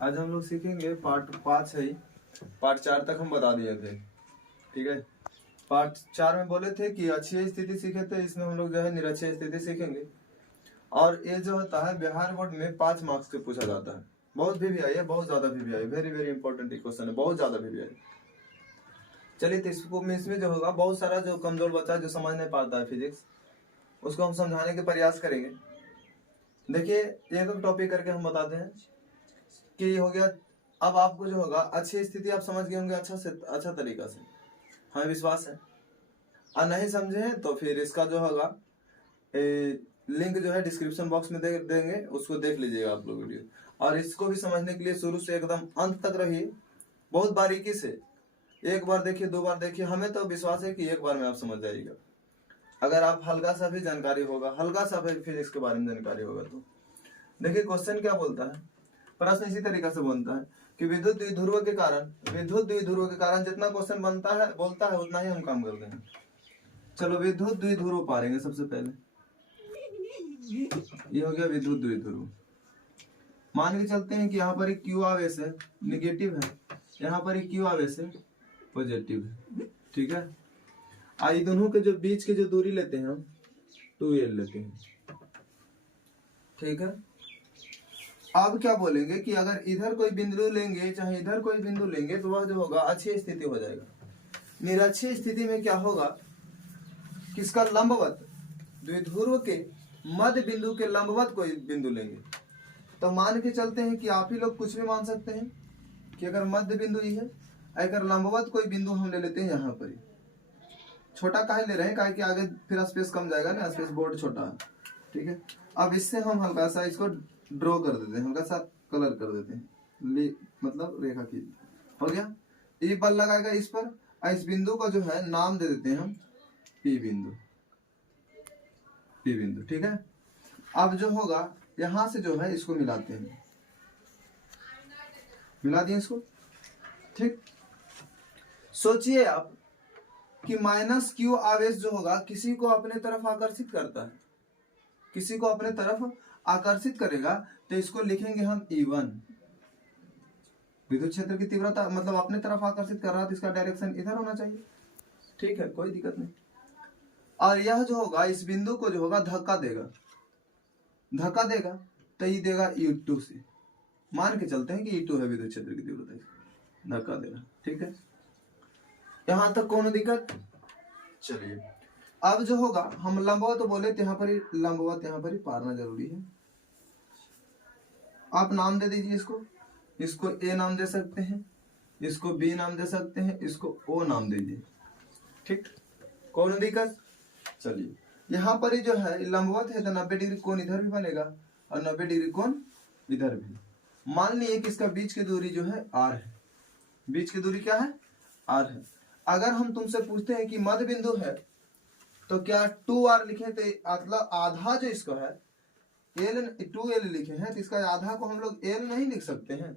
आज हम लोग सीखेंगे पार्ट 5 है। पार्ट 4 तक हम बता दिए थे, ठीक है। पार्ट 4 में बोले थे कि अच्छी स्थिति सीखे थे, इसमें हम लोग जो है निरक्षीय स्थिति सीखेंगे। और ये जो होता है बिहार बोर्ड में 5 मार्क्स से पूछा जाता है। बहुत भी आई है, बहुत ज्यादा भी आई है, वेरी वेरी इंपॉर्टेंट क्वेश्चन है, बहुत ज्यादा भी आई। चलिए तो इसमें जो होगा बहुत सारा जो कमजोर बच्चा जो समझ नहीं पाता है फिजिक्स, उसको हम समझाने के प्रयास करेंगे। देखिए एक टॉपिक करके हम बताते हैं कि हो गया। अब आपको जो होगा अच्छी स्थिति आप समझ गए होंगे अच्छा तरीका से, हमें विश्वास है। और नहीं समझे तो फिर इसका जो होगा लिंक जो है डिस्क्रिप्शन बॉक्स में देंगे, उसको देख लीजिएगा आप लोग वीडियो। और इसको भी समझने के लिए शुरू से एकदम अंत तक रहिए, बहुत बारीकी से। एक बार देखिए, 2 बार देखिए, हमें तो विश्वास है कि एक बार में आप समझ जाइएगा। अगर आप हल्का सा भी जानकारी होगा, हल्का सा भी फिजिक्स के बारे में जानकारी होगा तो देखिए क्वेश्चन क्या बोलता है। प्रश्न इसी तरीके से बनता है कि विद्युत द्विध्रुव के कारण जितना क्वेश्चन बनता है बोलता है उतना ही हम काम करते हैं। चलो विद्युत द्विध्रुव पारेंगे सबसे पहले। ये हो गया विद्युत द्विध्रुव। मान के चलते हैं कि यहाँ पर एक क्यू आवेश है, निगेटिव है, यहाँ पर एक क्यू आवेश है, पॉजिटिव है, ठीक है। आई दोनों के जो बीच के जो दूरी लेते हैं हम 2l लेते हैं, ठीक है। अब क्या बोलेंगे कि अगर इधर कोई बिंदु लेंगे चाहे इधर कोई बिंदु लेंगे तो वह जो होगा अच्छी स्थिति हो जाएगा। निरक्षीय स्थिति में क्या होगा, किसका लंबवत, द्विध्रुव के मध्य बिंदु के लंबवत कोई बिंदु लेंगे। तो मान के चलते हैं कि आप ही लोग कुछ भी मान सकते हैं कि अगर मध्य बिंदु ये है, अगर लंबवत कोई बिंदु हम ले लेते हैं यहाँ पर ही। छोटा काहे ले रहे हैं, काहे कि आगे फिर स्पेस कम जाएगा ना, स्पेस बोर्ड छोटा है, ठीक है। अब इससे हम हल्का सा इसको ड्रॉ कर देते हैं, हल्का सा कलर कर देते हैं, मतलब रेखा की हो गया। ये बल लगाएगा इस पर, इस बिंदु को जो है नाम दे देते हैं हम पी बिंदु, ठीक है। अब जो होगा यहां से जो है इसको मिलाते हैं, मिला दिए इसको, ठीक। सोचिए आप कि माइनस क्यू आवेश जो होगा किसी को अपने तरफ आकर्षित करता है, किसी को अपने तरफ आकर्षित करेगा, तो इसको लिखेंगे हम E1। विद्युत क्षेत्र की तीव्रता मतलब अपने तरफ आकर्षित कर रहा है तो इसका डायरेक्शन इधर होना चाहिए, ठीक है, कोई दिक्कत नहीं। और यह जो होगा इस बिंदु को जो होगा धक्का देगा तो ये देगा E2 से। मान के चलते हैं कि E2 है विद्युत क्षेत्र की तीव्रता, धक्का देगा, ठीक है। यहां तक कौन दिक्कत। चलिए अब जो होगा हम लंबवत तो बोले तो यहाँ पर ही लंबवत यहाँ पर ही पारना जरूरी है। आप नाम दे दीजिए इसको A नाम दे सकते हैं, इसको B नाम दे सकते हैं, इसको O नाम दे दीजिए, ठीक, कौन दिक्कत। चलिए यहाँ पर ही जो है लंबवत है तो 90 डिग्री कोण इधर भी बनेगा और 90 डिग्री कोण इधर भी। मान लीजिए कि इसका बीच की दूरी जो है R है, बीच की दूरी क्या है, R है। अगर हम तुमसे पूछते हैं कि मध्य बिंदु है तो क्या 2R लिखे तो मतलब आधा जो इसका है L 2L लिखे हैं तो इसका आधा को हम लोग L नहीं लिख सकते हैं।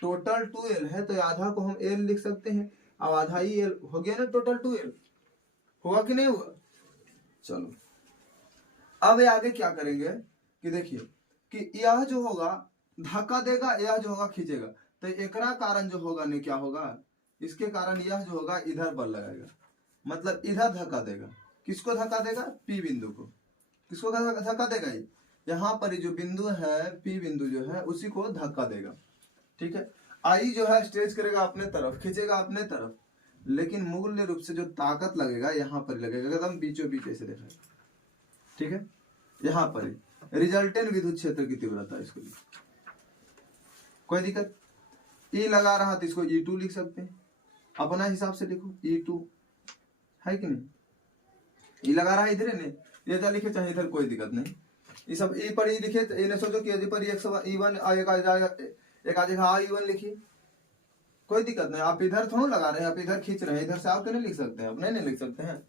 टोटल 2L है तो आधा को हम L लिख सकते हैं। अब आधा ही L हो गया ना, टोटल 2L हुआ कि नहीं हुआ। चलो अब आगे क्या करेंगे कि देखिए कि यह जो होगा धक्का देगा, यह जो होगा खींचेगा, तो एकरा कारण जो होगा नहीं क्या होगा, इसके कारण यह जो होगा इधर बल लगाएगा, मतलब इधर धक्का देगा। किसको धक्का देगा, पी बिंदु को। किसको धक्का देगा, यहाँ पर जो बिंदु है पी बिंदु जो है उसी को धक्का देगा, ठीक है। आई जो है स्ट्रेच करेगा अपने तरफ, खींचेगा अपने तरफ, लेकिन मूल्य रूप से जो ताकत लगेगा यहाँ पर लगेगा, एकदम बीचों बीच ऐसे देखा, ठीक है। यहाँ पर रिजल्टेंट विद्युत क्षेत्र की तीव्रता, इसको कोई दिक्कत। E लगा रहा तो इसको E2 लिख सकते हैं, अपना हिसाब से लिखो E2 है कि नहीं। E लगा रहा है इधर ने, इधर लिखे चाहे इधर, कोई दिक्कत नहीं। ये सब E पर E लिखे तो ये सोचो कि पर E1 एक आ जाएगा E1 लिखिए, कोई दिक्कत नहीं। आप इधर थोड़ा लगा रहे हैं, आप इधर खींच रहे हैं, इधर से आप क्यों नहीं लिख सकते हैं, आप नहीं लिख सकते हैं।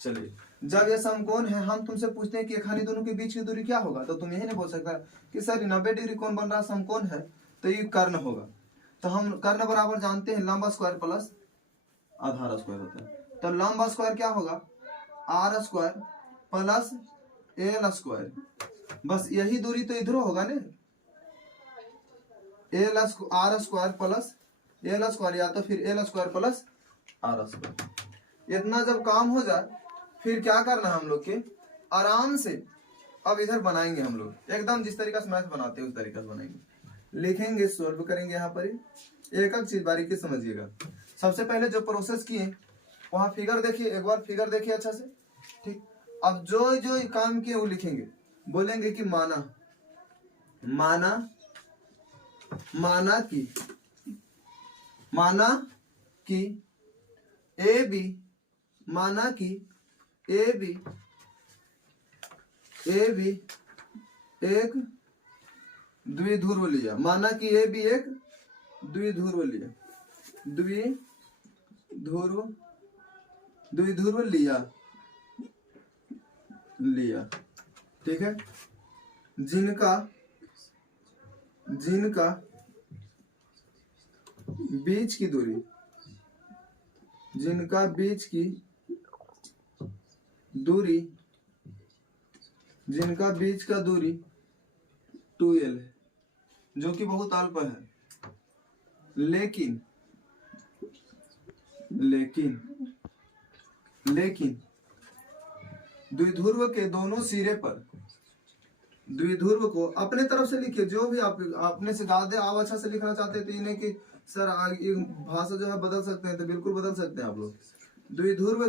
चलिए जब ये समकोण है, हम तुमसे पूछते हैं कि खाली दोनों के बीच की दूरी क्या होगा, तो तुम यही नहीं बोल सकता कि सर 90 डिग्री कोण बन रहा समकोण है तो ये कर्ण होगा। तो हम कर्ण बराबर जानते हैं लंब स्क्वायर प्लस आधार स्क्वायर होता है। तो लंब स्क्वायर क्या होगा, R square plus L square, बस यही दूरी तो इधर होगा ना, R square plus L square या तो फिर L square plus R square. इतना जब काम हो जाए फिर क्या करना है हम लोग के, आराम से अब इधर बनाएंगे हम लोग एकदम जिस तरीका से मैथ बनाते हैं उस तरीका से बनाएंगे, लिखेंगे, सोल्व करेंगे। यहाँ पर एक एक चीज बारीकी समझिएगा। सबसे पहले जो प्रोसेस किए वहां फिगर देखिए, एक बार फिगर देखिए अच्छा से, ठीक। अब जो जो काम किए वो लिखेंगे, बोलेंगे कि माना कि ए बी, माना कि ए बी एक द्विध्रुव लिया, माना कि ए बी एक द्विध्रुव लिया, ठीक है। जिनका बीच की दूरी, जिनका बीच का दूरी 2l है, जो कि बहुत अल्प है। लेकिन द्विध्रुव के दोनों सिरे पर, द्विध्रुव को अपने तरफ से लिखिए, जो भी आप अपने से ज्यादा आप अच्छा से लिखना चाहते हैं तो इन्हें कि सर भाषा जो है बदल सकते हैं तो बिल्कुल बदल सकते हैं आप लोग। द्विध्रुव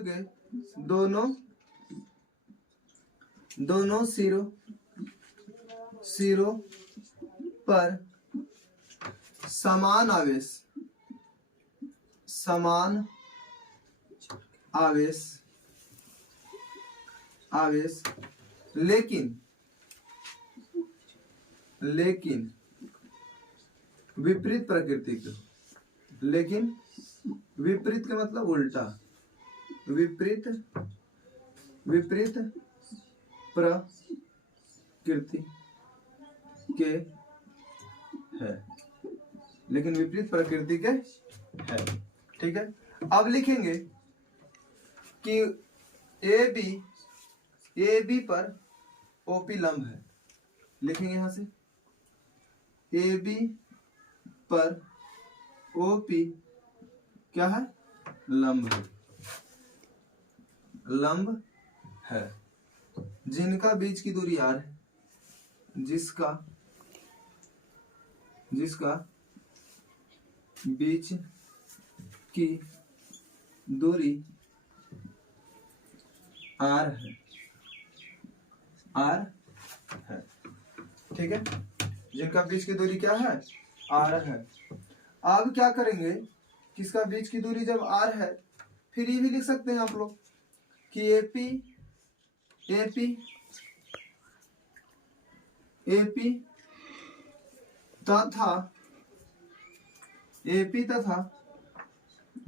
के दोनों सिरों पर समान आवेश, लेकिन विपरीत प्रकृति के, लेकिन विपरीत का मतलब उल्टा, विपरीत प्रकृति के है, लेकिन विपरीत प्रकृति के है, ठीक है। अब लिखेंगे कि ए बी पर ओपी लंब है, लिखेंगे यहां से ए बी पर ओपी क्या है, लंब है, जिनका बीच की दूरी r है, जिसका बीच की दूरी r है, ठीक है। जिनका बीच की दूरी क्या है, r है। अब क्या करेंगे, किसका बीच की दूरी जब r है, फिर ये भी लिख सकते हैं आप लोग कि एपी तथा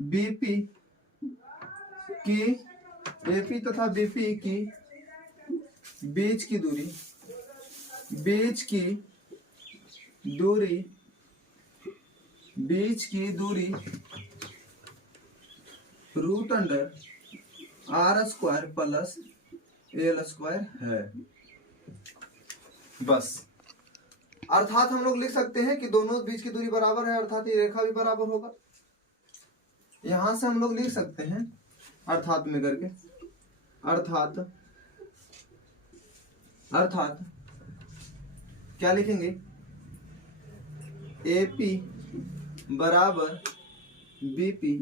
बीपी की बीच की दूरी root under R square plus L square है। बस, अर्थात हम लोग लिख सकते हैं कि दोनों बीच की दूरी बराबर है, अर्थात ये रेखा भी बराबर होगा। यहां से हम लोग लिख सकते हैं अर्थात में करके, अर्थात क्या लिखेंगे, एपी बराबर बीपी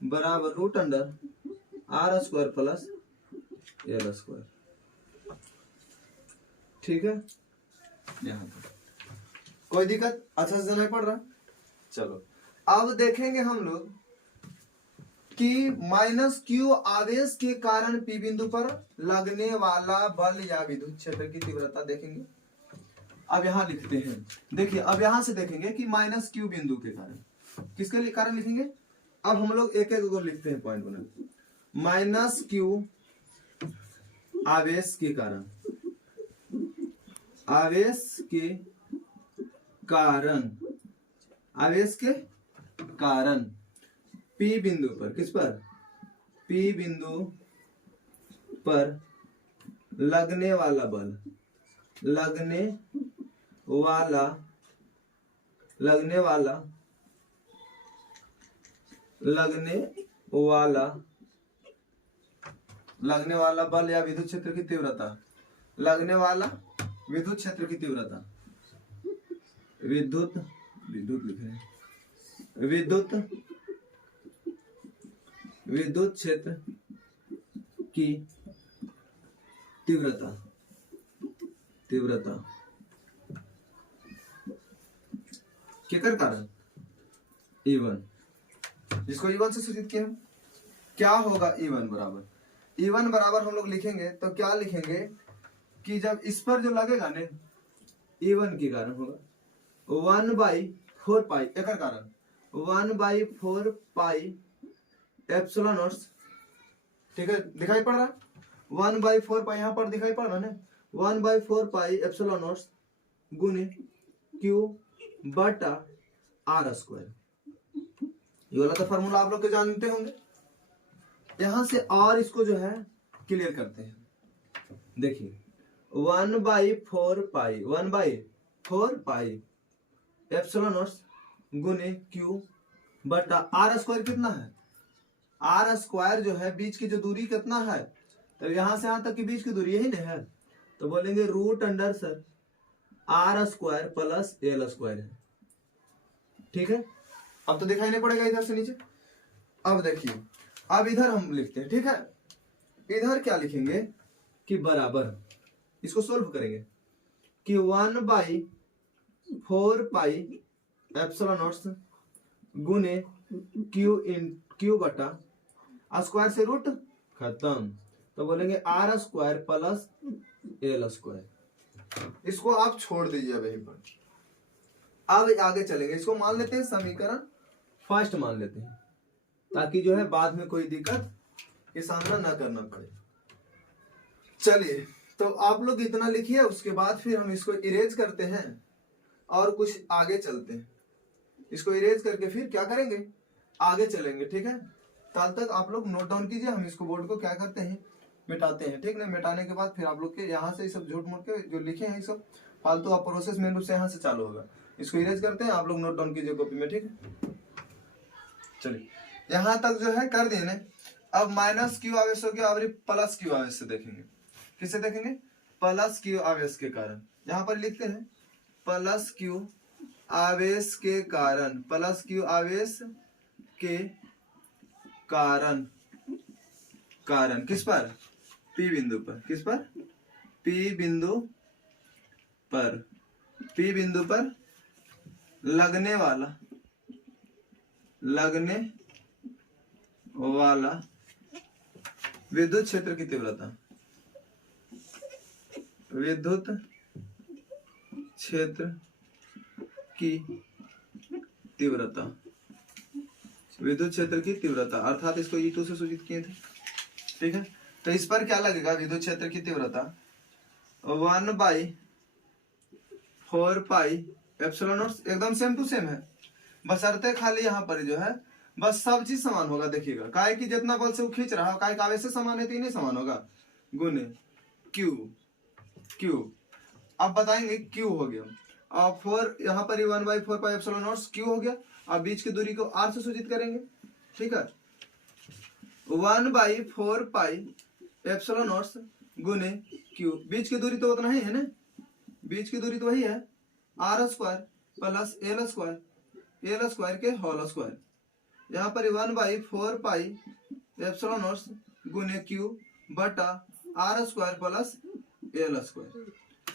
बराबर root under R square plus L square, ठीक है। यहाँ पर कोई दिक्कत, अच्छा से नहीं पड़ रहा। चलो अब देखेंगे हम लोग कि माइनस क्यू आवेश के कारण पी बिंदु पर लगने वाला बल या विद्युत क्षेत्र की तीव्रता देखेंगे। अब यहाँ लिखते हैं, देखिए अब यहाँ से देखेंगे कि माइनस क्यू बिंदु के कारण, किसके कारण लिखेंगे। अब हम लोग एक एक को लिखते हैं पॉइंट बना, माइनस क्यू आवेश के कारण, आवेश के कारण पी बिंदु पर, किस पर, पी बिंदु पर लगने वाला लगने वाला बल या विद्युत क्षेत्र की तीव्रता, लगने वाला विद्युत क्षेत्र की तीव्रता, विद्युत लिख रहे हैं, विद्युत क्षेत्र की तीव्रता केकर कारण E1, जिसको E1 से सूचित किया। क्या होगा E1 बराबर हम लोग लिखेंगे तो क्या लिखेंगे कि जब इस पर जो लगेगा ने E1 के कारण होगा 1/4 पाई, एकर कारण 1/4 पाई एप्सिलॉन नॉट, ठीक है दिखाई पड़ रहा 1/4 पाई, यहाँ पर दिखाई पड़ रहा है 1/4 पाई एप्सिलॉन नॉट गुने Q बटा R स्क्वायर। ये वाला तो फॉर्मूला आप लोग के जानते होंगे। यहां से और इसको जो है क्लियर करते हैं। देखिए 1/4 पाई एप्सिलॉन नॉट गुने Q बटा R स्क्वायर कितना है, R स्क्वायर जो है बीच की जो दूरी कितना है, तो यहां से यहां तक की बीच की दूरी यही नहीं है, तो बोलेंगे root under sir R square plus L square है। ठीक है, अब तो दिखाई नहीं पड़ेगा इधर से नीचे। अब देखिए अब इधर हम लिखते हैं, ठीक है, इधर क्या लिखेंगे कि बराबर, इसको सोल्व करेंगे कि 1/4 पाई एप्सिलॉन नॉट गुने Q बटा स्क्वायर से रूट खत्म, तो बोलेंगे R square plus L square. इसको आप छोड़ दीजिए अब यहीं पर। अब आगे चलेंगे, इसको मान लेते हैं समीकरण फर्स्ट मान लेते हैं, ताकि जो है बाद में कोई दिक्कत के सामना ना करना पड़े। चलिए तो आप लोग इतना लिखिए, उसके बाद फिर हम इसको इरेज करते हैं और कुछ आगे चलते हैं। इसको इरेज करके फिर क्या करेंगे, आगे चलेंगे। ठीक है, तब तक आप लोग नोट डाउन कीजिए, हम इसको बोर्ड को क्या करते हैं, मिटाते हैं। ठीक ना, मिटाने के बाद फिर आप लोग के यहाँ से सब झूठ मूठ के जो लिखे हैं सब फालतू आप प्रोसेस मेन रूप से यहाँ से चालू होगा। इसको इरेज करते हैं, आप लोग नोट डाउन कीजिए कॉपी में। ठीक है, चलिए यहाँ तक जो है कर दिए ने। अब माइनस क्यू आवेश हो गया, अब प्लस क्यू आवेश से देखेंगे। किससे देखेंगे, प्लस क्यू आवेश के कारण। यहाँ पर लिखते हैं प्लस क्यू आवेश के कारण, प्लस क्यू आवेश के कारण, कारण किस पर, P बिंदु पर। किस पर, P बिंदु पर, P बिंदु पर लगने वाला विद्युत क्षेत्र की तीव्रता, विद्युत क्षेत्र की तीव्रता, विद्युत क्षेत्र की तीव्रता, अर्थात इसको E2 से सूचित किए थे। ठीक है, तो इस पर क्या लगेगा, विद्युत क्षेत्र की तीव्रता 1/4 पाई एप्सिलॉन नॉट, एकदम सेम टू सेम है, बशर्ते खाली यहाँ पर जो है बस सब चीज समान होगा। देखिएगा काय की जितना बल से वो खींच रहा है, काय का आवेश से समान है तो नहीं समान होगा, गुने Q। अब बताएंगे Q हो गया, अब 4 यहाँ पर 1/4 पाई एप्सिलॉन नॉट Q हो गया। अब बीच की दूरी को R से सूचित करेंगे। ठीक है, 1/4 पाई एप्सिलॉन नॉट गुने Q, बीच की दूरी तो उतना ही है ना, बीच की दूरी तो वही है, R square plus L square के होल स्क्वायर। यहाँ पर 1/4 पाई एप्सिलॉन नॉट गुने Q बटा R square plus L square,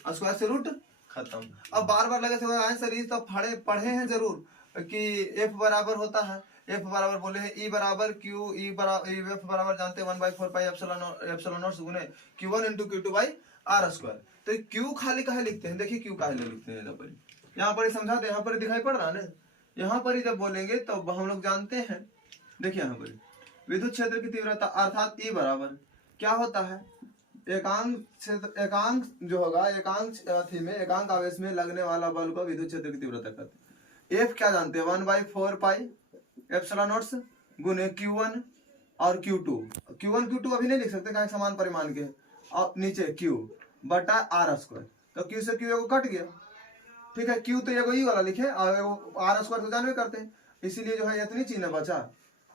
square से रूट खत्म। अब बार बार लगे थे आंसर तो पढ़े हैं जरूर कि F बराबर होता है, F बराबर बोले हैं E बराबर Q, F बराबर जानते हैं 1/4 पाई एप्सिलॉन नॉट गुने Q1 into Q2 by R square. तो Q खाली काहे लिखते हैं, देखिए Q काहे लिखते हैं, यहाँ पर समझा दे, यहाँ पर दिखाई पड़ रहा है ना, यहाँ पर ही जब बोलेंगे तो हम लोग जानते हैं। देखिए यहाँ पर विद्युत क्षेत्र की तीव्रता अर्थात E बराबर क्या होता है, एकांक जो होगा, एकांक आवेश में लगने वाला बल को विद्युत क्षेत्र की तीव्रता कहते हैं। F क्या जानते हैं, 1/4 पाई एप्सिलॉन नॉट गुने Q1 और Q2। Q1 Q2 अभी नहीं लिख सकते, क्या समान परिमाण के, और नीचे Q बटा R स्क्वायर, तो Q से Q को कट गया, ठीक है, क्यू तो ये वही वाला लिखे और आर स्क्वायर तो जानवे करते हैं, इसीलिए जो है इतनी चीज ना बचा,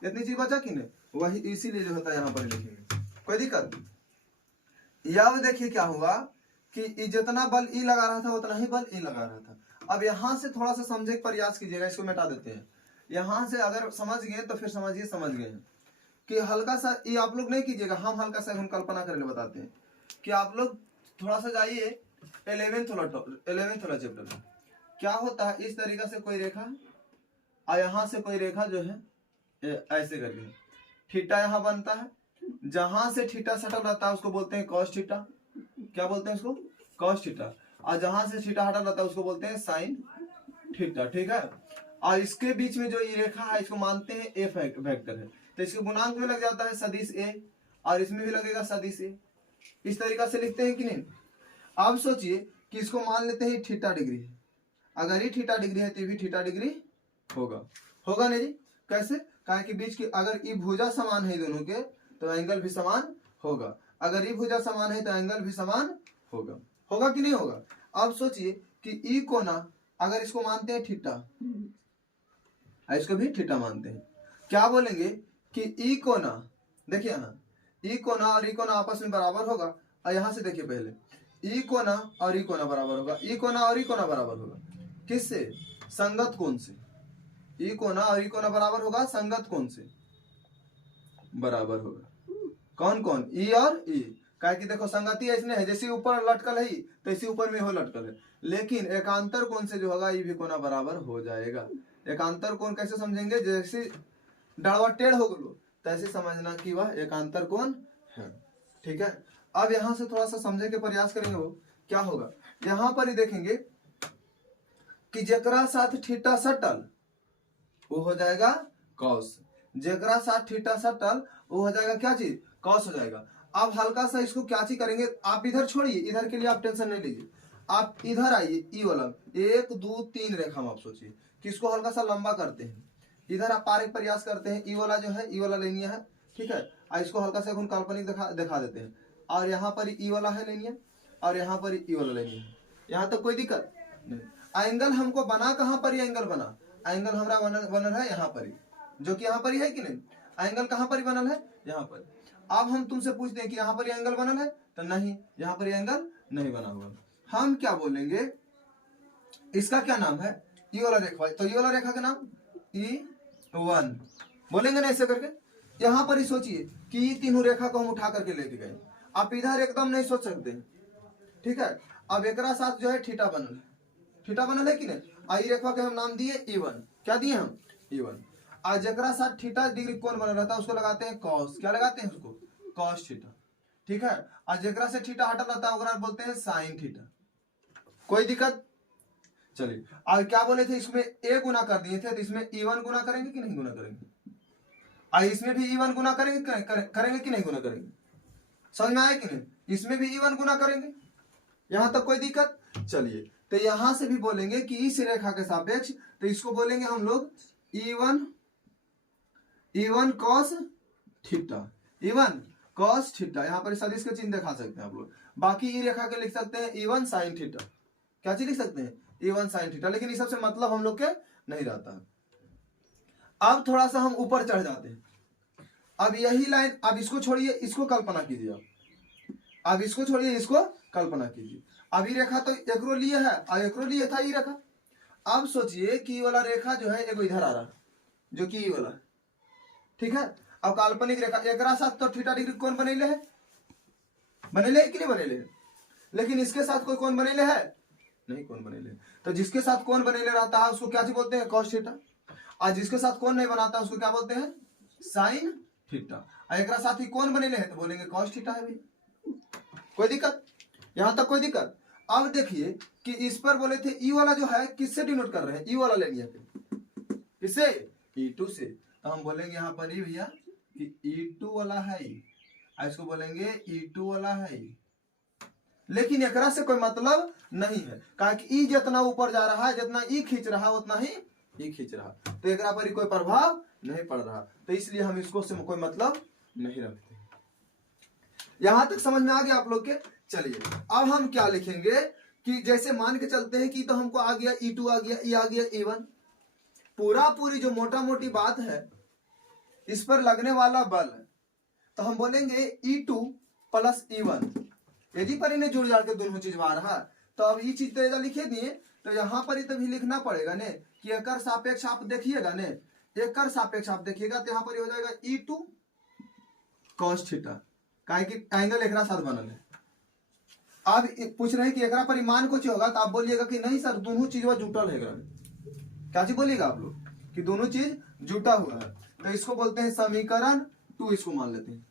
इतनी चीज बचा कि नहीं, वही इसीलिए जो होता है यहाँ पर लिखेंगे, कोई दिक्कत नहीं। अब देखिए क्या हुआ कि जितना बल ई लगा रहा था उतना ही बल ई लगा रहा था। अब यहाँ से थोड़ा सा समझने का प्रयास कीजिएगा, इसको मिटा देते हैं। यहाँ से अगर समझ गए तो फिर समझिए समझ गए कि हल्का सा ये आप लोग नहीं कीजिएगा, हम हल्का सा हम कल्पना करने बताते हैं कि आप लोग थोड़ा सा जाइए 11th वाला चैप्टर में। क्या होता है, इस तरीके से कोई रेखा और यहाँ से कोई रेखा जो है ऐसे करके थीटा यहाँ बनता है, जहां से थीटा सटल रहता है उसको बोलते हैं कॉस थीटा, क्या बोलते हैं उसको, कॉस थीटा, और जहां से थीटा हटल रहता है उसको बोलते हैं साइन थीटा, ठीक है। और इसके बीच में जो ये रेखा है इसको मानते हैं ए वेक्टर है, तो इसके गुणांक में लग जाता है सदिश ए और इसमें भी लगेगा सदिश ए, इस तरीका से लिखते हैं कि नहीं। अब सोचिए कि इसको मान लेते हैं थीटा डिग्री है, अगर ये थीटा डिग्री है तो भी थीटा डिग्री होगा, होगा नहीं जी, कैसे, कहा कि बीच की अगर ये भुजा समान है दोनों के तो एंगल भी समान होगा, अगर ये भुजा समान है तो एंगल भी समान होगा, होगा कि नहीं होगा। अब सोचिए कि ई कोना अगर इसको मानते हैं थीटा, इसको भी थीटा मानते हैं, क्या बोलेंगे कि ई कोना, देखिए ना ई कोना और ई कोना आपस में बराबर होगा, और यहां से देखिए पहले ई कोना और ई कोना बराबर होगा, ई कोना और ई कोना बराबर होगा किससे, संगत कोण से, ई कोना और ई कोना बराबर होगा संगत कोण से बराबर होगा, कौन कौन, ई और ई, क्या कि देखो संगति ऐसने है जैसे ऊपर लटकल है तो इसी ऊपर में हो लटकल है, लेकिन एकांतर कोण से जो होगा ये भी कोना बराबर हो जाएगा। एकांतर कोण कैसे समझेंगे, जैसे डालवा टेढ़ हो गलो तैसे समझना कि वह एकांतर कोण है, ठीक है। अब यहां से थोड़ा सा समझने के प्रयास करेंगे, वो क्या होगा, यहां पर ही देखेंगे कि जकरा साथ थीटा सटल वो हो जाएगा कॉस, जकरा साथ थीटा सटल वो हो जाएगा क्या चीज, कॉस हो जाएगा। अब हल्का सा इसको क्या चीज करेंगे, आप इधर छोड़िए, इधर के लिए आप टेंशन नहीं लीजिए, आप इधर आइए, ई वाला 1 2 3 रेखा में आप सोचिए कि इसको हल्का सा लंबा करते हैं, इधर आप पारे प्रयास करते हैं, ई वाला जो है ई वाला लेनिया है, ठीक है, और इसको हल्का सा काल्पनिक दिखा देते हैं, और यहाँ पर ई वाला है लेनिया और यहाँ पर ई वाला लेनिया है, यहाँ तक कोई दिक्कत नहीं। एंगल हमको बना कहाँ पर, ये एंगल बना, एंगल हमारा बनल है यहाँ पर ही, जो कि यहाँ पर ही है कि नहीं, एंगल कहाँ पर ही बनल है, यहाँ पर। अब हम तुमसे पूछते हैं कि यहाँ पर ये एंगल बनल है, तो नहीं, यहाँ पर ये एंगल नहीं बना हुआ, हम क्या बोलेंगे, इसका क्या नाम है, ये वाला रेखा, तो ये वाला रेखा का नाम E1 बोलेंगे ना ऐसे करके। यहाँ पर ही सोचिए कि ये तीनों रेखा को हम उठा करके लेके गए, आप इधर एकदम नहीं सोच सकते, ठीक है। अब एक साथ जो है थीटा बनल है, थीटा बनल है कि नहीं, आई रेखा के हम नाम दिए E1, क्या दिए हम E1, आज जकरा साथ थीटा डिग्री कोण बनल रहता है उसको लगाते हैं कॉस, क्या लगाते हैं उसको, कॉस थीटा, ठीक है। आज जकरा से थीटा हटल रहता है बोलते हैं साइन थीटा, कोई दिक्कत। चलिए अब क्या बोले थे, इसमें ए गुना कर दिए थे तो इसमें E1 गुना करेंगे कि नहीं गुना करेंगे, और इसमें भी E1 गुना करेंगे करेंगे कि नहीं गुना करेंगे, समझ में आया कि नहीं, इसमें भी E1 गुना करेंगे, यहां तक कोई दिक्कत। चलिए तो यहां से भी बोलेंगे कि इस रेखा के सापेक्ष, तो इसको बोलेंगे हम लोग E1 cos theta, E1 cos theta, यहाँ पर सदिश के चिन्ह दिखा सकते हैं आप लोग, बाकी ई रेखा के लिख सकते हैं E1 sin थीटा, क्या चीज लिख सकते हैं E1 sin थीटा, लेकिन इस सबसे मतलब हम लोग के नहीं रहता है। अब थोड़ा सा हम ऊपर चढ़ जाते हैं, अब यही लाइन, अब इसको छोड़िए, इसको कल्पना कीजिए, अब इसको छोड़िए, इसको कल्पना कीजिए, अब ये रेखा तो एकरो लिए है और एकरो लिए था ये रेखा। अब सोचिए कि ये वाला रेखा जो है एगो इधर आ रहा है जो कि ये वाला, ठीक है। अब काल्पनिक रेखा एक साथ तो थीटा डिग्री कोण बनेले है, बनेले कि नहीं बनेले, लेकिन इसके साथ कोई कोण बनेले है नहीं, कोण बनेले, तो जिसके साथ कोण बनेले रहता है उसको क्या चीज बोलते हैं, कॉस थीटा, और जिसके साथ कोण नहीं बनाता उसको क्या बोलते हैं, साइन थीटा, और एक साथ ही कोण बनेले है तो बोलेंगे कॉस थीटा है भी, कोई दिक्कत, यहां तक कोई दिक्कत। अब देखिए कि इस पर बोले थे ई वाला जो है किससे डिनोट कर रहे हैं, ई वाला ले लिया किससे, E2 से, तो हम बोलेंगे यहाँ पर ही भैया कि E2 वाला है, इसको बोलेंगे E2 वाला है, लेकिन एकरा से कोई मतलब नहीं है, कहा कि ई जितना ऊपर जा रहा है, जितना ई खींच रहा है उतना ही ई खींच रहा, तो एकरा पर कोई प्रभाव नहीं पड़ रहा, तो इसलिए हम इसको से कोई मतलब नहीं रखते। यहां तक समझ में आ गया आप लोग के। चलिए अब हम क्या लिखेंगे कि जैसे मान के चलते हैं कि तो हमको आ गया E2 आ गया, E आ गया E1, पूरी जो मोटा मोटी बात है इस पर लगने वाला बल, तो हम बोलेंगे E2 प्लस E1, यदि पर इन्हें जुड़ जाड़ के दोनों चीज बाहर है। तो अब ये चीज तो लिखे दिए, तो यहाँ पर तो भी लिखना पड़ेगा ने कि एकर सापेक्ष आप देखिएगा ने, एकर सापेक्ष आप देखिएगा तो यहाँ पर हो जाएगा E2 cos थीटा, काहे कि एंगल एकरा साथ बनल है। अब पूछ रहे हैं कि एकरा परिमाण कुछ होगा, तो आप बोलिएगा कि नहीं सर दोनों चीज जुटल है। क्या चीज बोलिएगा आप लोग कि दोनों चीज जुटा हुआ है, तो इसको बोलते हैं समीकरण 2, इसको मान लेते हैं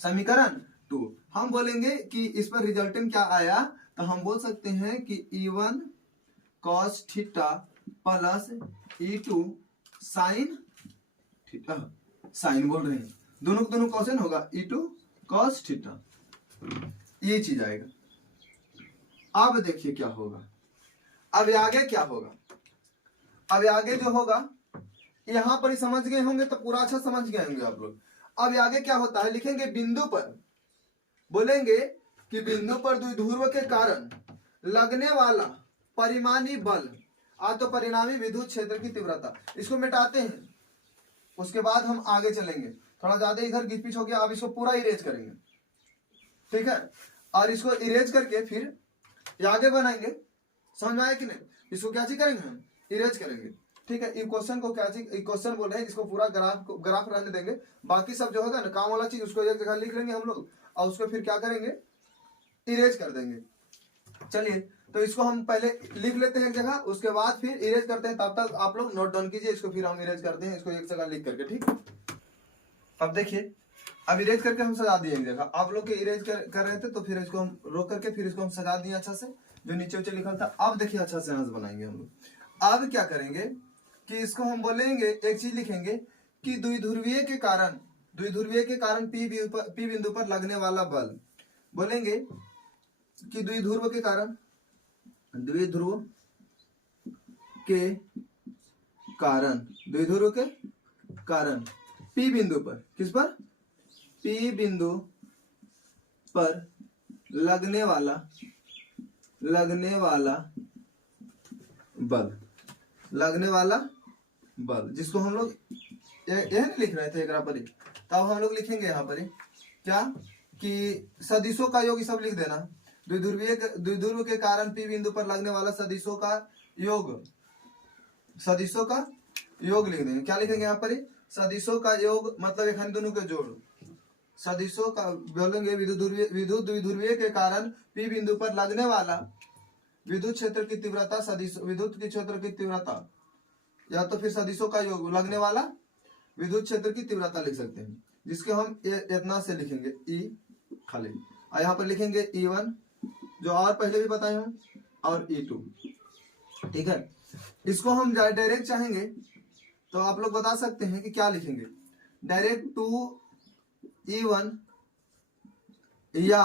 समीकरण 2। हम बोलेंगे कि इस पर रिजल्टेंट क्या आया, तो हम बोल सकते हैं कि E1 cos theta plus E2 sin theta, sine बोल रहे हैं, दोनों क्वेश्चन होगा E2 cos थीटा, ये चीज आएगा। अब देखिए क्या होगा, अब आगे क्या होगा, अब आगे जो होगा यहां पर ही समझ गए होंगे तो पूरा अच्छा समझ गए होंगे आप लोग। अब आगे क्या होता है, लिखेंगे बिंदु पर, बोलेंगे कि बिंदु पर द्विध्रुव के कारण लगने वाला परिमाणी बल तो परिणामी विद्युत क्षेत्र की तीव्रता, इसको मिटाते हैं, उसके बाद हम आगे चलेंगे। थोड़ा ज्यादा इधर गिच पिच हो गया, अब इसको पूरा इरेज करेंगे, ठीक है, और इसको इरेज करके फिर आगे बनाएंगे। समझ में आया कि नहीं, इसको क्या चीज करेंगे हम इरेज करेंगे, ठीक है। इक्वेशन को क्या चीज इक्वेशन बोल रहे हैं, इसको पूरा ग्राफ रहने देंगे, बाकी सब जो होगा ना काम वाला चीज उसको एक जगह लिख लेंगे हम लोग, और उसको फिर क्या करेंगे इरेज कर देंगे। चलिए तो इसको हम पहले लिख लेते हैं एक जगह, उसके बाद फिर इरेज करते हैं, तब तक आप लोग नोट डाउन कीजिए, इसको फिर हम इरेज करते हैं, इसको एक जगह लिख करके, ठीक। अब देखिए, अब इरेज करके हम सजा दिए एक जगह, आप लोग के इरेज कर रहे थे तो फिर इसको हम रोक करके फिर इसको हम सजा दिए अच्छा से, जो नीचे लिखा था। अब देखिए अच्छा से आंसर बनाएंगे हम लोग। अब क्या करेंगे कि इसको हम बोलेंगे, एक चीज लिखेंगे कि द्विध्रुवीय के कारण पी बिंदु पर लगने वाला बल, बोलेंगे कि द्विध्रुव के कारण पी बिंदु पर, किस पर, पी बिंदु पर लगने वाला बल, जिसको हम लोग यह नहीं लिख रहे थे एक पर ही, तब हम लोग लिखेंगे यहाँ पर ही क्या कि सदिशों का योग, सब लिख देना, द्विध्रुव के कारण पी बिंदु पर लगने वाला सदिशों का योग लिख देंगे। क्या लिखेंगे यहाँ पर ही, सदिशों का योग, मतलब एक दोनों के जोड़, सदिशों का बोलेंगे विद्युत द्विध्रुवीय के कारण पी बिंदु पर लगने वाला विद्युत क्षेत्र की तीव्रता, विद्युत के क्षेत्र की तीव्रता, या तो फिर सदिशों का योग लगने वाला विद्युत क्षेत्र की तीव्रता लिख सकते हैं, जिसके हम इतना से लिखेंगे E खाली, और यहाँ पर लिखेंगे E1 जो और पहले भी बताए हूं, और E2, ठीक है। इसको हम डायरेक्ट चाहेंगे तो आप लोग बता सकते हैं कि क्या लिखेंगे, डायरेक्ट 2E1 या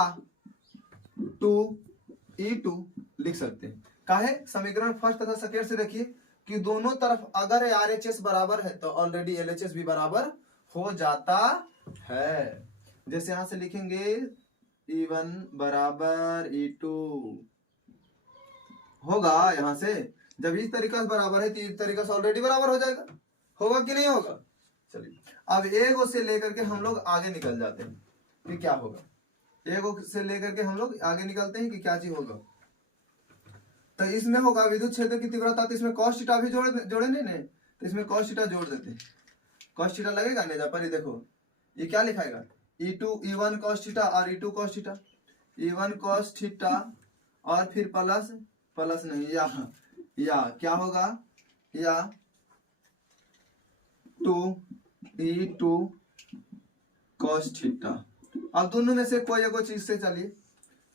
2E2 लिख सकते हैं। काहे, समीकरण फर्स्ट तथा सेकेंड से देखिए कि दोनों तरफ अगर RHS बराबर है तो ऑलरेडी LHS भी बराबर हो जाता है। जैसे यहां से लिखेंगे E1 बराबर E2 होगा, यहां से जब इस तरीका से बराबर है तो इस तरीका से ऑलरेडी बराबर हो जाएगा, होगा कि नहीं होगा। चलिए अब एक से लेकर के हम लोग आगे निकल जाते हैं कि क्या होगा, एक से लेकर के हम लोग आगे निकलते हैं कि क्या चीज होगा। तो इसमें होगा विद्युत क्षेत्र की तीव्रता, तो इसमें cos थीटा भी जोड़े नहीं, तो इसमें cos थीटा जोड़ देते हैं, cos थीटा लगेगा नहीं, पर देखो ये क्या लिखाएगा, E1 cos थीटा और E2 cos theta, E1 cos theta और फिर प्लस नहीं, या क्या होगा, या 2E2 cos थीटा। अब दोनों में से कोई एक चीज से चलिए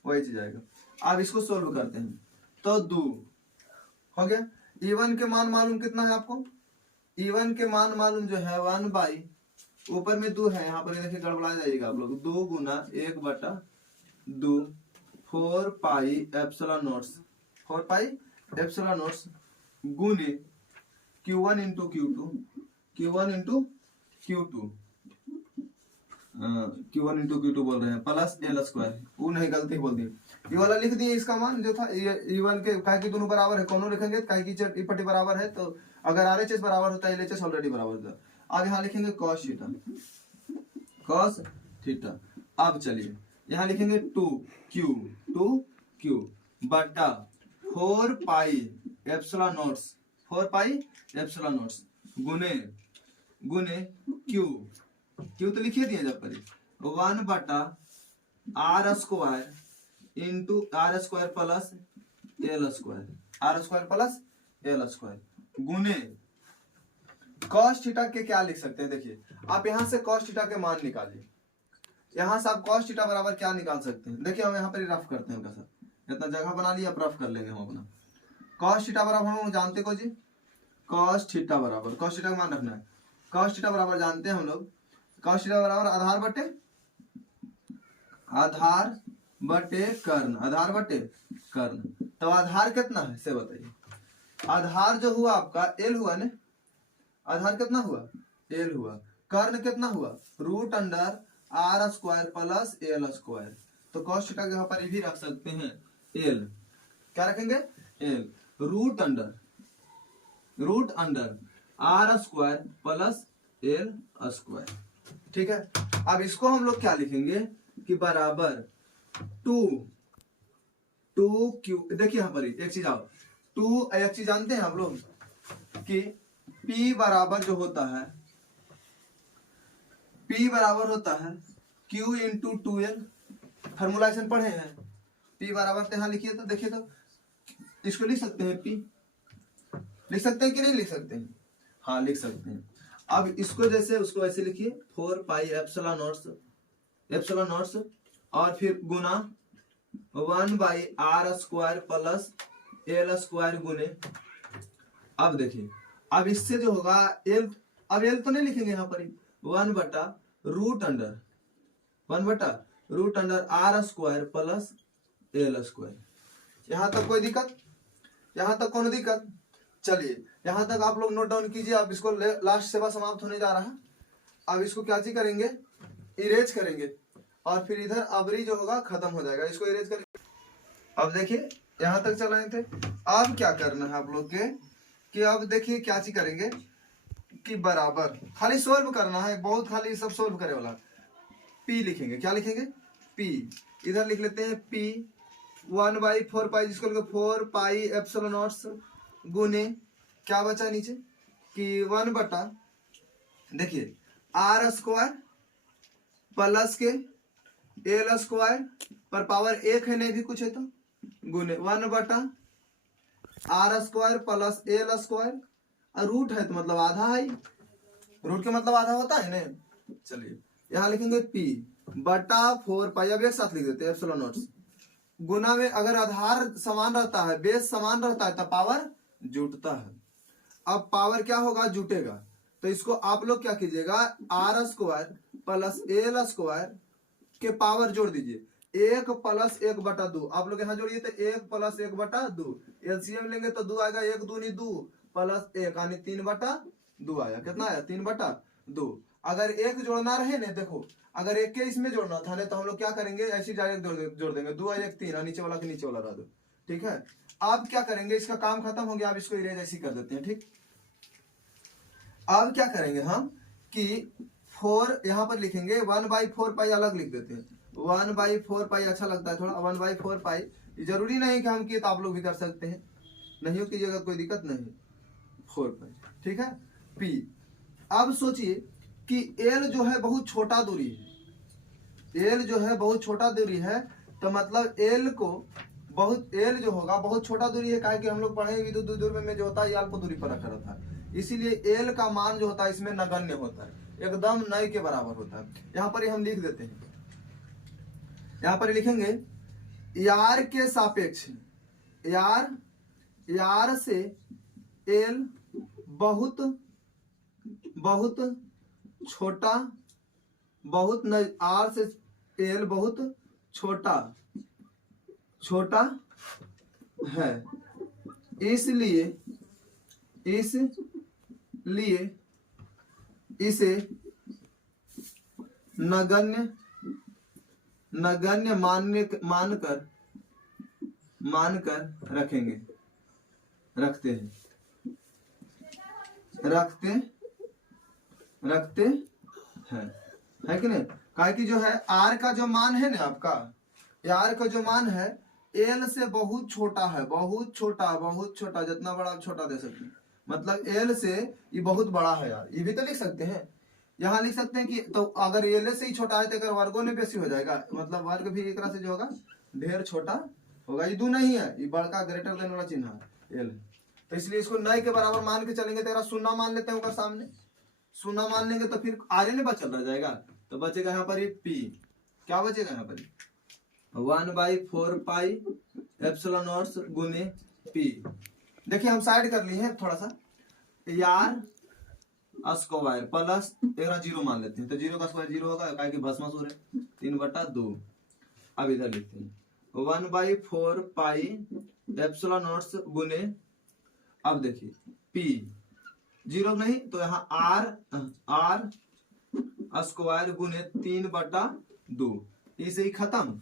वही चीज आएगा। अब इसको सोल्व करते हैं, तो 2 हो गया। E1 के मान मालूम कितना है आपको, E1 के मान मालूम जो है 1 बाई, ऊपर में 2 है, यहाँ पर देखिए गड़बड़ा जाइएगा आप लोग, 2 गुना 1/2 4 पाई एप्सिलॉन नोट्स गुने Q1 into Q2 Q1 × Q2 बोल रहे हैं प्लस एल स्क्वायर, वो नहीं गलती बोल दी, ये वाला लिख दिए इसका मान जो था E1 के, काहे कि दोनों बराबर है, कौनों लिखेंगे काहे कि ई पट्टी बराबर है, तो अगर RHS बराबर होता है LHS ऑलरेडी बराबर होता है। अब यहाँ लिखेंगे cos थीटा, cos थीटा। अब चलिए यहाँ लिखेंगे 2Q बटा 4 pi epsilon notes, 4 pi epsilon notes गुने Q तो लिखिए दिए जब पर 1 बटा R square into R square plus L square, R square plus L square गुने cos थीटा के क्या लिख सकते हैं, देखिए आप यहाँ से cos थीटा के मान निकालिए, यहाँ से आप cos थीटा बराबर क्या निकाल सकते हैं, देखिए हम यहाँ पर रफ करते हैं उनका सर, इतना जगह बना लिया, अब रफ कर लेंगे हम अपना। cos थीटा बराबर हम जानते को जी, cos थीटा बराबर, cos थीटा का मान रखना है, cos थीटा बराबर जानते हैं हम लोग, cos थीटा बराबर आधार बटे कर्ण। तो आधार कितना है से बताइए, आधार जो हुआ आपका एल हुआ ने, आधार कितना हुआ एल हुआ, कर्ण कितना हुआ √R square plus L square, तो cos थीटा के यहाँ पर ये भी रख सकते हैं एल, क्या रखेंगे L √R square plus L square, ठीक है। अब इसको हम लोग क्या लिखेंगे कि बराबर 2Q, देखिए यहाँ पर एक चीज आओ, एक चीज जानते हैं आप लोग कि P बराबर जो होता है, P बराबर होता है Q × 2L, फॉर्मूलाइजेशन पढ़े हैं, P बराबर तो यहाँ लिखिए, तो देखिए तो इसको लिख सकते हैं, P लिख सकते हैं कि नहीं लिख सकते हैं, हाँ लिख सकते हैं। अब इसको जैसे उसको ऐसे लिखिए 4 पाई एप्सिलॉन नोट्स और फिर गुना 1 by R square plus L square गुने, अब देखिए अब इससे जो होगा एल, अब एल तो नहीं लिखेंगे यहाँ पर, 1 बटा root under R square plus L square. यहाँ तक कोई दिक्कत, यहाँ तक कौन दिक्कत, चलिए यहाँ तक आप लोग नोट डाउन कीजिए। अब इसको लास्ट सेवा समाप्त होने जा रहा है, अब इसको क्या चीज करेंगे, इरेज करेंगे और फिर इधर अबरी जो होगा खत्म हो जाएगा, इसको इरेज करेंगे। अब देखिए यहाँ तक चल रहे थे, अब क्या करना है आप लोग के कि अब देखिए क्या चीज करेंगे कि बराबर खाली सोल्व करना है, बहुत खाली सब सोल्व करे वाला, P लिखेंगे, क्या लिखेंगे P, इधर लिख लेते हैं P 1/4 पाई, जिसको लिखो 4 पाई एप्सिलॉन नोट्स गुने क्या बचा नीचे कि 1 बटा, देखिए R स्क्वायर प्लस के एल स्क्वायर पर पावर 1 है, नहीं भी कुछ है तो गुने 1 बटा R square plus L square, और रूट है तो मतलब आधा है, रूट के मतलब आधा होता है ना। चलिए यहाँ लिखेंगे P बटा 4 पाई, अब एक साथ लिख देते हैं एप्सिलॉन नोट्स, गुना में अगर आधार समान रहता है, बेस समान रहता है, तब पावर जुटता है। अब पावर क्या होगा, जुटेगा, तो इसको आप लोग क्या कीजिएगा, R square plus L square के पावर जोड़ दीजिए, 1 + 1/2, आप लोग यहाँ जोड़िए तो 1 + 1/2, एलसीएम लेंगे तो 2 आएगा, 1 दूनी 2 प्लस 1 यानी 3/2 आया, कितना आया 3/2। अगर 1 जोड़ना रहे ना, देखो अगर 1 के इसमें जोड़ना था ना, तो हम लोग क्या करेंगे, ऐसी डायरेक्ट जोड़ देंगे, 2 और 1 3, और नीचे वाला के नीचे वाला रह दो, ठीक है। अब क्या करेंगे, इसका काम खत्म हो गया, अब इसको इरेज ऐसी कर देते हैं, ठीक। अब क्या करेंगे हम कि 4 यहाँ पर लिखेंगे, 1/4 पाई अलग लिख देते हैं, 1/4 पाई अच्छा लगता है थोड़ा, 1/4 पाई, जरूरी नहीं कि हम किए, तो आप लोग भी कर सकते हैं, नहीं कीजिएगा कोई दिक्कत नहीं, 4 पाई, ठीक है P। अब सोचिए कि L जो है बहुत छोटा दूरी है, L जो है बहुत छोटा दूरी है, तो मतलब L को बहुत, L जो होगा बहुत छोटा दूरी है, काहे कि हम लोग पढ़े विद्युत दूरबीन में जो होता है अल्प दूरी पर रखा रहता है, इसीलिए L का मान जो होता है इसमें नगण्य होता है, एकदम नए के बराबर होता है। यहाँ पर हम लिख देते हैं, यहाँ पर लिखेंगे यार के सापेक्ष, यार से L बहुत छोटा, R से L बहुत छोटा है, इसलिए इसे नगण्य नगण्य मानकर रखेंगे, रखते हैं, रखते हैं, है कि नहीं? काहे कि जो है आर का जो मान है ना आपका, आर का जो मान है एल से बहुत छोटा है, बहुत छोटा, जितना बड़ा आप छोटा दे सकते हैं, मतलब एल से ये बहुत बड़ा है यार, ये भी तो लिख सकते हैं। यहाँ लिख सकते हैं कि तो अगर एल से ही छोटा है तो अगर वर्गों में बेसी हो जाएगा, मतलब वर्ग भी एक तरह से जो होगा ढेर छोटा होगा। ये दो नहीं है, ये बड़का ग्रेटर देन वाला चिन्ह है एल, तो इसलिए इसको नए के बराबर मान के चलेंगे। तेरा शून्य मान लेते हैं ऊपर सामने, शून्य मान लेंगे तो फिर आगे नहीं बचल रह जाएगा, तो बचेगा यहाँ पर ये पी, क्या बचेगा यहाँ पर 1/4 पाई एप्सिलॉन नॉट गुने पी। देखिए हम साइड कर लिए हैं थोड़ा सा, यार स्क्वायर प्लस एक जीरो मान लेते हैं, तो जीरो का स्क्वायर जीरो होगा, क्या कि भस्मासुर है, 3/2। अब इधर लिखते हैं 1/4 पाई एप्सिलॉन नॉट गुने, अब देखिए पी जीरो नहीं तो यहाँ आर स्क्वायर गुने 3/2, इसे ही खत्म।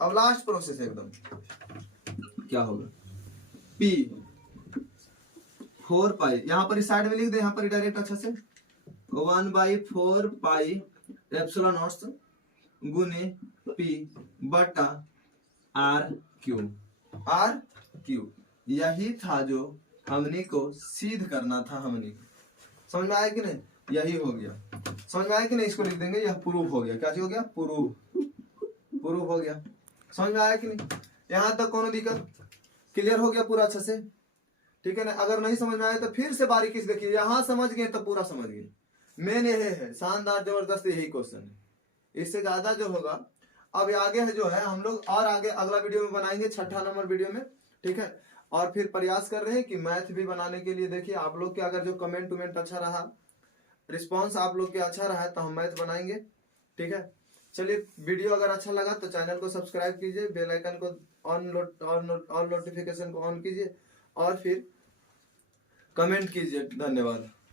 अब लास्ट प्रोसेस एकदम क्या होगा, पी 4 पाई, यहाँ पर इस साइड में लिख दे, यहाँ पर डायरेक्ट अच्छा से 1/4 पाई एप्सिलॉन नॉट गुने पी बटा आर क्यू। यही था जो हमने को सिद्ध करना था, हमने को समझ में आया कि नहीं? यही हो गया, समझ में आया कि नहीं? इसको लिख देंगे, यह प्रूफ हो गया। क्या चीज हो गया? प्रूफ हो गया। समझ में आया कि नहीं? यहाँ तक कोनो दिक्कत? क्लियर हो गया पूरा अच्छे से? ठीक है ना? अगर नहीं समझ में आया तो फिर से बारीकी से देखिए, यहाँ समझ गए तो पूरा समझ गए। मेन ये है, शानदार जबरदस्त यही क्वेश्चन है, इससे ज्यादा जो होगा अब आगे है जो है हम लोग और आगे अगला वीडियो में बनाएंगे, 6ठा नंबर वीडियो में, ठीक है। और फिर प्रयास कर रहे हैं कि मैथ भी बनाने के लिए, देखिए आप लोग के अगर जो कमेंट अच्छा रहा, रिस्पॉन्स आप लोग के अच्छा रहा है तो हम मैथ बनाएंगे, ठीक है। चलिए, वीडियो अगर अच्छा लगा तो चैनल को सब्सक्राइब कीजिए, बेल आइकन को ऑन नोटिफिकेशन को ऑन कीजिए और फिर कमेंट कीजिए। धन्यवाद।